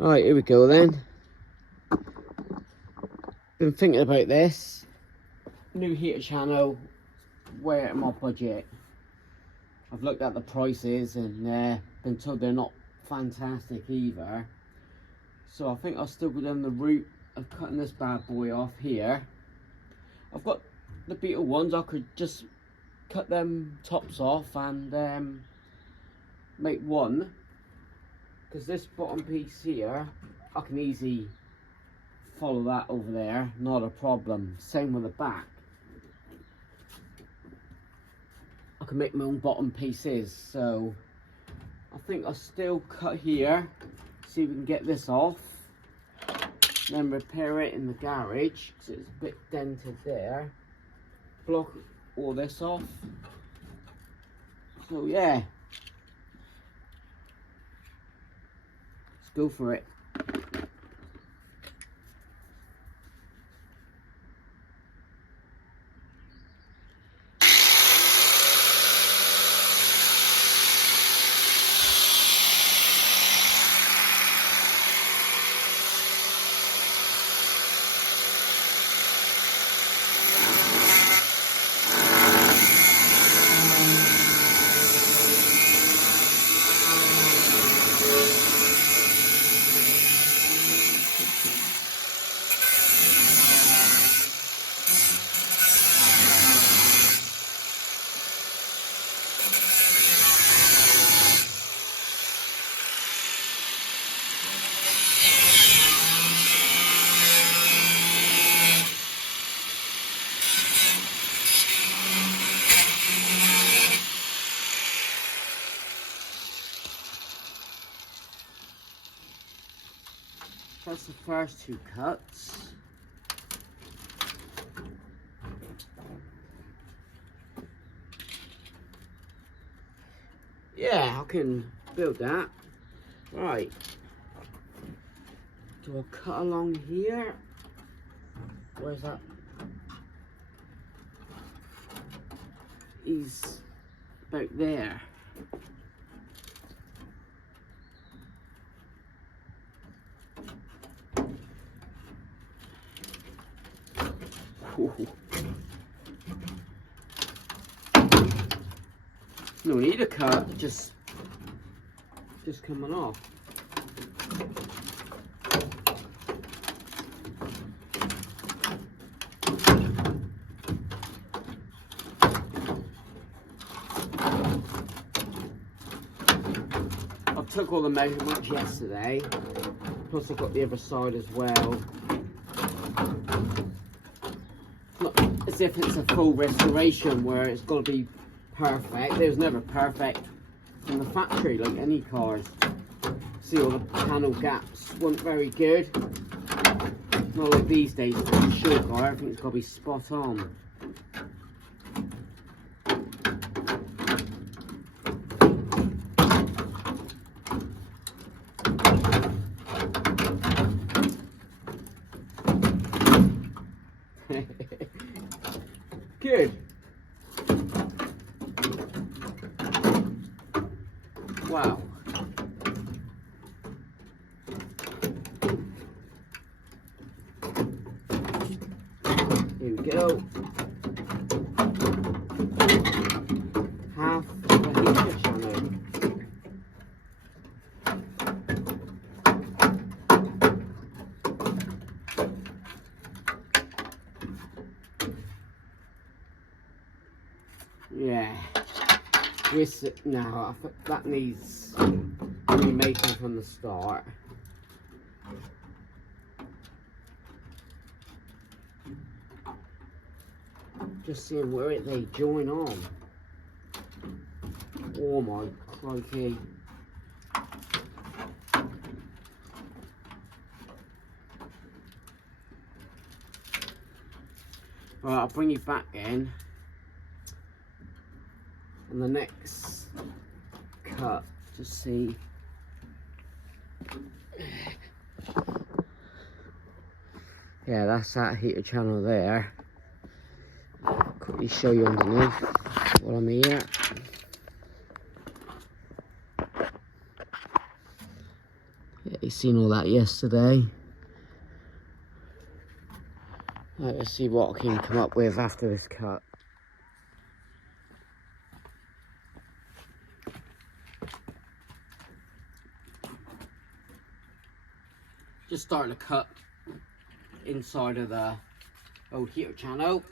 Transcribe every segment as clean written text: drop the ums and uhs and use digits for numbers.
Alright, here we go then. Been thinking about this. New heater channel, way out of my budget. I've looked at the prices and been told they're not fantastic either. So I think I'll still go down the route of cutting this bad boy off here. I've got the beetle ones, I could just cut them tops off and make one. Because this bottom piece here, I can easily follow that over there, not a problem. Same with the back. I can make my own bottom pieces, so I think I'll still cut here, see if we can get this off, then repair it in the garage because it's a bit dented there, block all this off. So yeah, let's go for it. That's the first two cuts. Yeah, I can build that. Right. Do I cut along here? Where's that? He's about there. No need a cut, just coming off. I took all the measurements yesterday, plus I've got the other side as well. Not as if it's a full restoration where it's got to be perfect. There's never perfect from the factory like any cars. See, all the panel gaps weren't very good. Not like these days for a short car, everything's got to be spot on. Good. Wow. Here we go. Half of the heater channel. Yeah. This now, I think that needs remaking from the start. Just seeing where they join on. Oh my crikey. Alright, I'll bring you back in on the next cut to see. Yeah, that's that heater channel there. Quickly show you underneath while I'm here. Yeah, you seen all that yesterday. Right, let's see what I can come up with after this cut. Just starting to cut inside of the old heater channel.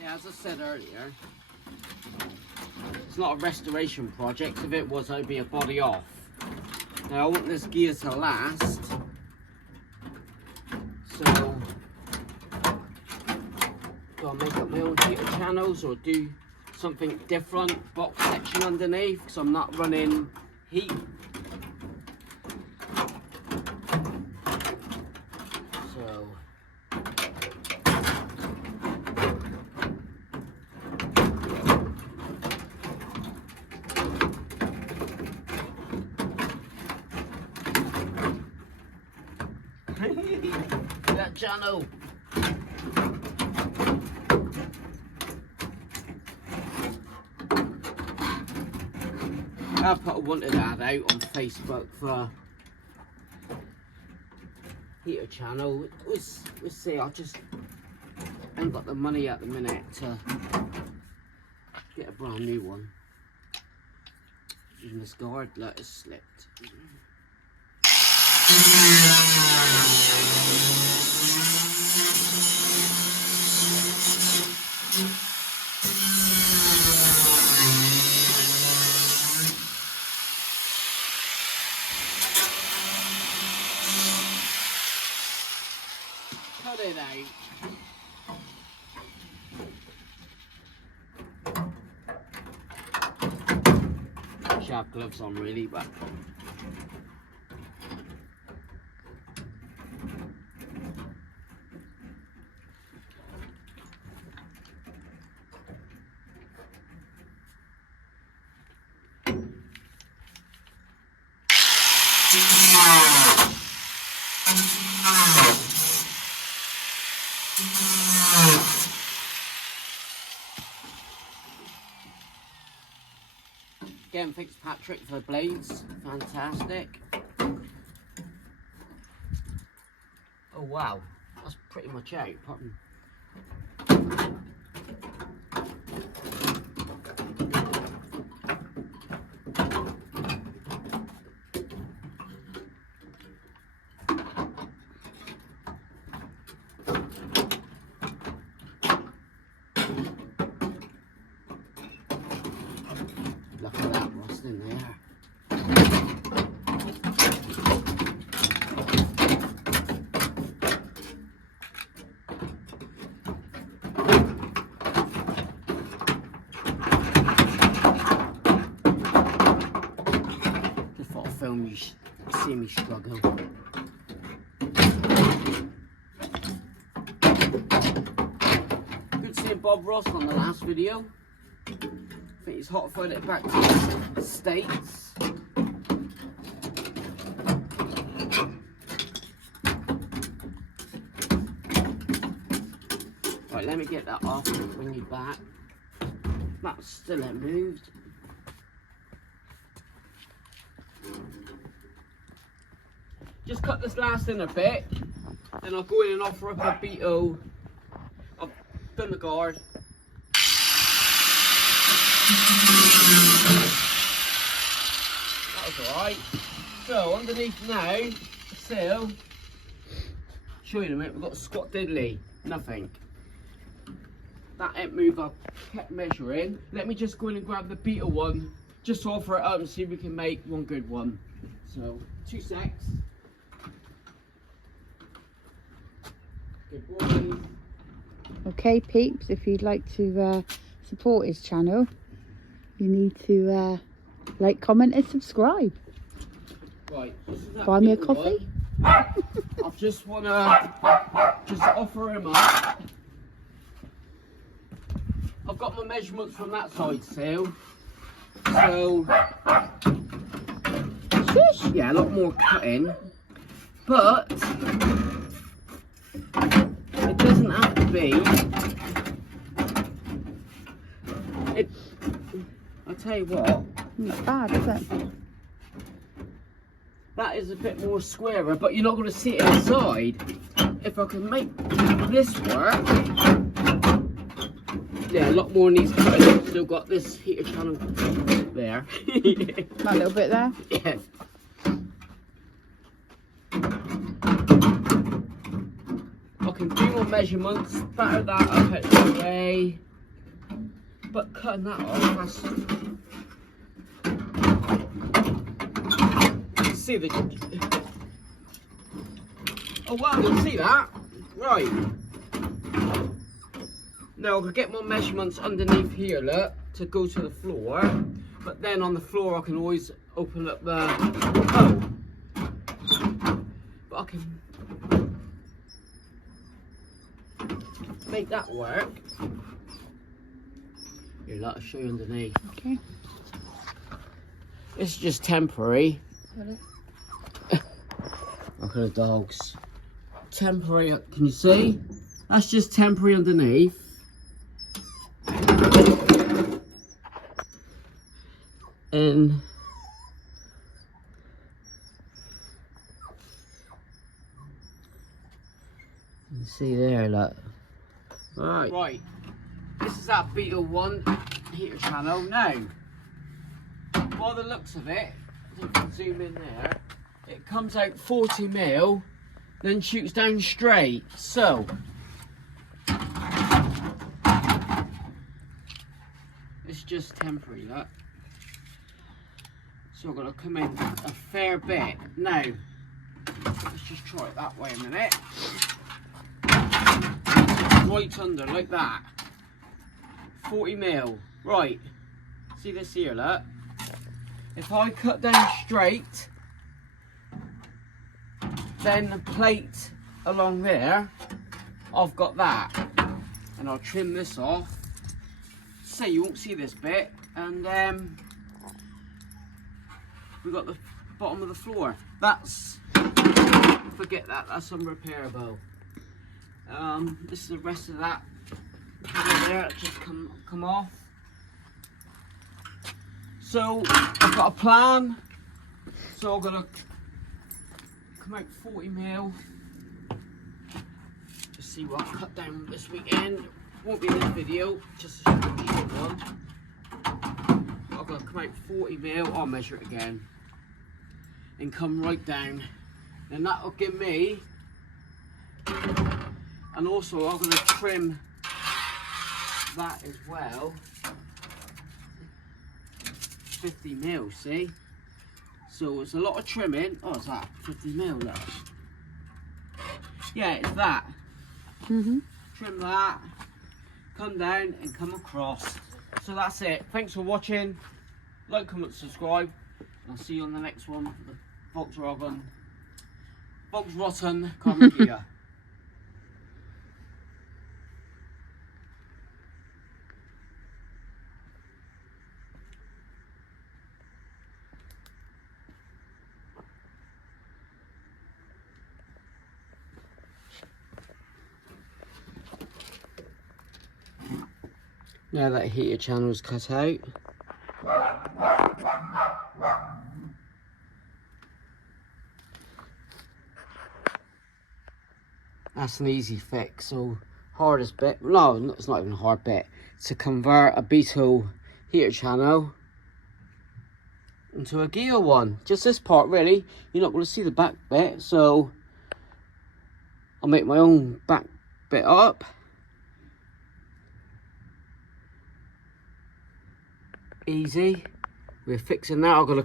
Yeah, as I said earlier, it's not a restoration project. If it was, I'd be a body off. Now I want this gear to last, so do I make up my own heater channels or do something different, box section underneath, because I'm not running heat. So that channel. I put a wanted ad out on Facebook for heater channel. We'll see. I just ain't got the money at the minute to get a brand new one. Even this guard let it slipped. Cut it out. Should have gloves on really, but again, Fitzpatrick for the blades, fantastic. Oh wow, that's pretty much out. Pardon. Look at that rust in there. Just thought I'd film you, see me struggle. Good seeing Bob Ross on the last video. I think he's hot-foot it back to the States. Right, let me get that off and bring you back. That's still ain't moved. Just cut this last in a bit, then I'll go in and offer up a beetle. I've done the guard. That was alright. So underneath now, the sill, show you in a minute, we've got squat diddly, nothing. That ain't moved, I kept measuring. Let me just go in and grab the beetle one, just to offer it up and see if we can make one good one. So, 2 secs. Good boys. Okay, peeps, if you'd like to support his channel, you need to like, comment and subscribe. Right, Buy me a coffee. I just want to offer him up. I've got my measurements from that side still. So, Shush. yeah, a lot more cutting. But, it doesn't have to be. I'll tell you what. Not bad, is it? That is a bit more squarer, but you're not going to see it inside. If I can make this work, yeah, a lot more needs cutting. Still got this heater channel there. That little bit there. Yeah. I can do my measurements, batter that up out of the way, but cutting that off, that's... See the... Oh wow, you can see that? Right. Now I can get my measurements underneath here, look, to go to the floor, but then on the floor I can always open up the hole. But I can make that work. Here, look, I'll show you underneath. Okay. This is just temporary. Look at the dogs. Temporary, can you see? That's just temporary underneath. And you see there, look. Right. This is that Beetle 1 heater channel. Now, by the looks of it, if you can zoom in there, it comes out 40 mil, then shoots down straight. So, it's just temporary, look. So I'm gonna come in a fair bit. Now, let's just try it that way a minute. Right under, like that. 40 mil. Right. See this here, look. If I cut down straight, then the plate along there, I've got that. And I'll trim this off. Say you won't see this bit. And we got the bottom of the floor. That's, forget that, that's unrepairable. This is the rest of that panel there, that just come off. So I've got a plan. So I'm gonna come out 40 mil. Just see what I've cut down this weekend. Won't be in this video, just a short one. I'm gonna come out 40 mil. I'll measure it again and come right down. And that'll give me. And also I'm going to trim that as well. 50 mil, see? So it's a lot of trimming. Oh, it's that 50 mil, look. Yeah, it's that. Trim that, come down and come across. So that's it. Thanks for watching. Like, comment, subscribe. I'll see you on the next one. The Vwrotten Karmann. Now that heater channel's cut out, that's an easy fix. So hardest bit, no, it's not even a hard bit, to convert a Beetle heater channel into a ghia one. Just this part really. You're not going to see the back bit, so I'll make my own back bit up. Easy. We're fixing that.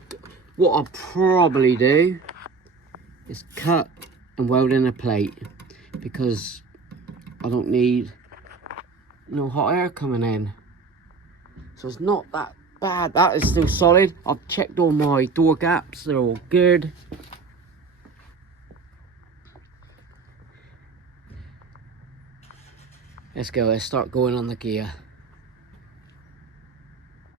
What I'll probably do is cut and weld in a plate, because I don't need no hot air coming in. So it's not that bad. That is still solid. I've checked all my door gaps, they're all good. Let's go, let's start going on the gear.